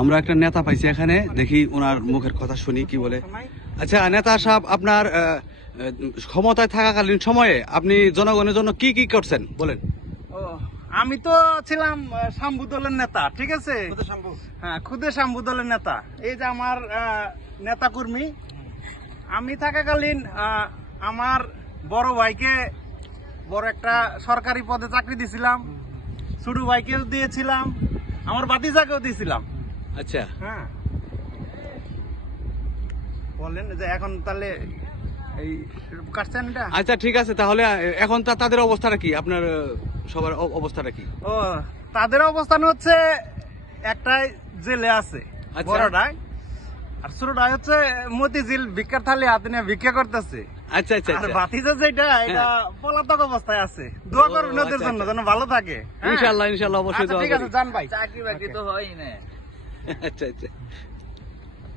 আমরা একটা নেতা পাইছি এখানে, দেখি ওনার মুখের কথা শুনি কি বলে। আচ্ছা নেতা সাহেব, আপনার ক্ষমতায় থাকাকালীন সময়ে আপনি জনগণের জন্য কি কি করছেন বলেন। ও, আমি তো ছিলাম শাম্বু দলের নেতা, ঠিক আছে। হ্যাঁ, খুদে শাম্বু দলের নেতা। এই যে আমার নেতা কর্মী, আমি থাকাকালীন আমার বড় ভাইকে বড় একটা সরকারি পদে চাকরি দিছিলাম, ছোট ভাইকেও দিয়েছিলাম, আমার ভাতিজাকেও দিয়েছিলাম। আচ্ছা হ্যাঁ, বলেন যে এখন তাহলে এই কাটছেন এটা। আচ্ছা ঠিক আছে, তাহলে এখন তাদের অবস্থাটা কি, আপনার সবার অবস্থাটা কি? ও, তাদের অবস্থান হচ্ছে একটাই জেলে আছে, আচ্ছা। বড়টাই, আর ছোটটাই হচ্ছে মতিঝিল ভিক্ষার থালি হাতে নিয়ে ভিক্ষা করতেছে। আচ্ছা আচ্ছা আর আচ্ছা, ভাতিজা যেটা, এটা পলাতক অবস্থায় আছে। দোয়া করুন ওদের আচ্ছা, জন্য, আচ্ছা। যেন ভালো থাকে। হ্যাঁ? ইনশাআল্লাহ ইনশাআল্লাহ, অবশ্যই আচ্ছা, দোয়া ঠিক আছে, করি। যান ভাই। চাকরি বাকরি তো হয় না। আচ্ছা আচ্ছা।